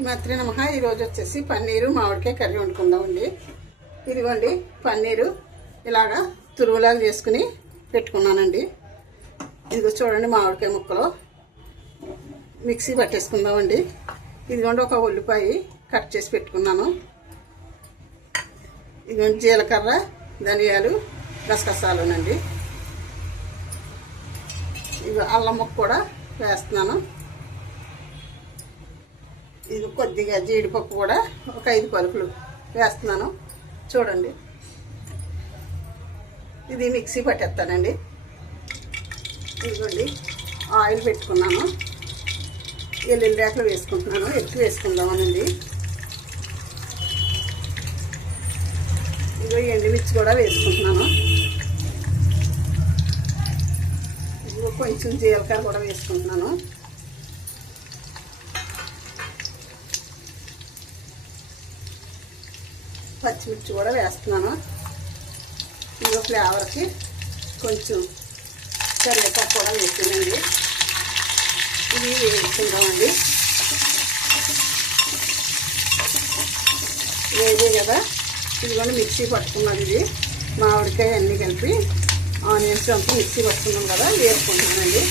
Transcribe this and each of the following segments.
శ్రీమాత్రే నమః. ఈరోజు వచ్చేసి పన్నీరు మామిడికాయ కర్రీ వండుకుందామండి. ఇదిగోండి పన్నీరు ఇలాగా తురుములాగా చేసుకుని పెట్టుకున్నానండి. ఇదిగో చూడండి మామిడికాయ ముక్కలు మిక్సీ పట్టేసుకుందామండి. ఇదిగోండి ఒక ఉల్లిపాయ కట్ చేసి పెట్టుకున్నాను. ఇదిగోండి జీలకర్ర, ధనియాలు, గసగసాలునండి. ఇదిగో అల్లం ముక్క కూడా వేస్తున్నాను. ఇది కొద్దిగా జీడిపప్పు కూడా ఒక 5 పలుకులు వేస్తున్నాను. చూడండి ఇది మిక్సీ పట్టేస్తానండి. ఇదిగోండి ఆయిల్ పెట్టుకున్నాను. ఎల్లుల్లి రేఖలు వేసుకుంటున్నాను. ఎక్కువ వేసుకుందామనండి. ఇదిగో ఎండుమిర్చి కూడా వేసుకుంటున్నాను. ఇదిగో కొంచెం జీలకర్ర కూడా వేసుకుంటున్నాను. పచ్చిమిర్చి కూడా వేస్తున్నాను. ఇంకో ఫ్లేవర్కి కొంచెం కరివేపాకు కూడా వేసానండి. ఇది వేసుకుందామండి. వేదే కదా ఇదిగోండి మిక్సీ పట్టుకున్నాను. ఇది మామిడికాయ అన్నీ కలిపి ఆనియన్స్ అంతా మిక్సీ పట్టుకున్నాం కదా వేసుకుంటున్నానండి.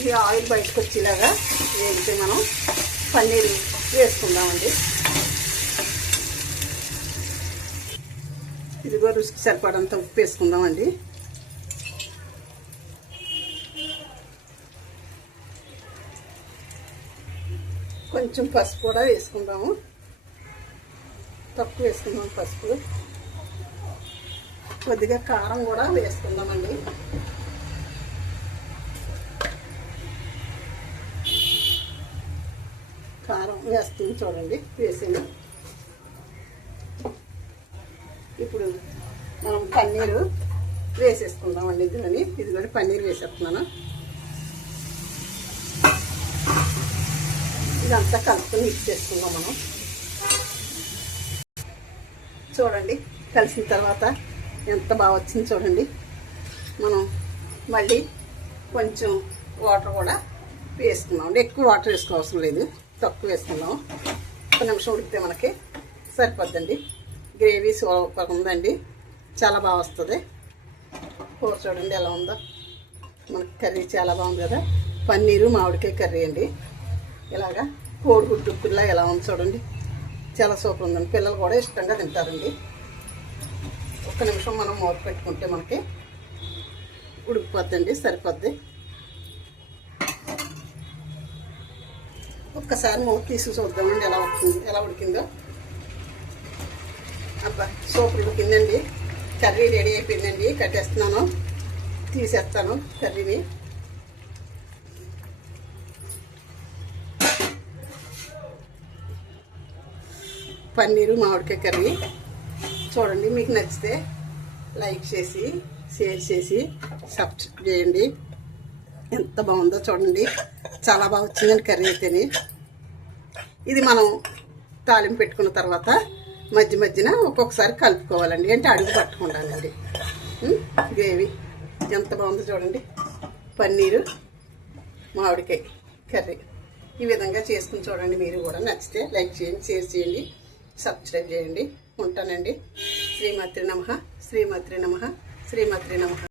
ఇది ఆయిల్ బయటకు వచ్చేలాగా వేగితే మనం పన్నీరు వేసుకుందామండి. ఇదిగో రుచికి సరిపడంత ఉప్పు వేసుకుందామండి. కొంచెం పసుపు కూడా వేసుకుందాము. తక్కువ వేసుకుందాం పసుపు. కొద్దిగా కారం కూడా వేసుకుందామండి. కారం వేస్తుంది చూడండి వేసాను. ఇప్పుడు మనం పన్నీరు వేసేసుకుందామండి. ఇది కూడా పన్నీరు వేసేస్తున్నాను. ఇదంతా కలుపుకొని మిక్స్ చేసుకుందాం మనం. చూడండి కలిసిన తర్వాత ఎంత బాగా వచ్చింది చూడండి. మనం మళ్ళీ కొంచెం వాటర్ కూడా వేసుకుందాం. ఎక్కువ వాటర్ వేసుకోవసరం లేదు, తక్కువ వేసుకుందాం. ఒక నిమిషం ఉడికితే మనకి సరిపోద్దండి. గ్రేవీ సూపర్ ఉందండి, చాలా బాగా వస్తుంది. కూర చూడండి ఎలా ఉందో. మనకి కర్రీ చాలా బాగుంది కదా. పన్నీరు మామిడికాయ కర్రీ అండి. ఇలాగా కోడిగుడ్డు పిల్ల ఎలా ఉంది చూడండి, చాలా సూపర్ ఉందండి. పిల్లలు కూడా ఇష్టంగా తింటారండి. ఒక్క నిమిషం మనం మూత పెట్టుకుంటే మనకి ఉడికిపోద్దండి, సరిపోద్ది. ఒక్కసారి మూత తీసి చూద్దామండి ఎలా ఉడికిందో. అబ్బా సూపర్ ఉడికిందండి. కర్రీ రెడీ అయిపోయిందండి. కట్టేస్తున్నాను, తీసేస్తాను కర్రీని. పన్నీరు మామిడికాయ కర్రీ చూడండి. మీకు నచ్చితే లైక్ చేసి షేర్ చేసి సబ్స్క్రైబ్ చేయండి. ఎంత బాగుందో చూడండి, చాలా బాగా వచ్చిందండి కర్రీ అయితేనే. ఇది మనం తాలింపు పెట్టుకున్న తర్వాత మధ్య మధ్యన ఒక్కొక్కసారి కలుపుకోవాలండి, అంటే అడుగు పట్టుకుంటానండి. గ్రేవీ ఎంత బాగుందో చూడండి. పన్నీరు మామిడికాయ కర్రీ ఈ విధంగా చేసుకుని చూడండి. మీరు కూడా నచ్చితే లైక్ చేయండి, షేర్ చేయండి, సబ్స్క్రైబ్ చేయండి. ఉంటానండి. శ్రీమాత్రే నమః. శ్రీమాత్రే నమః. శ్రీమాత్రే నమః.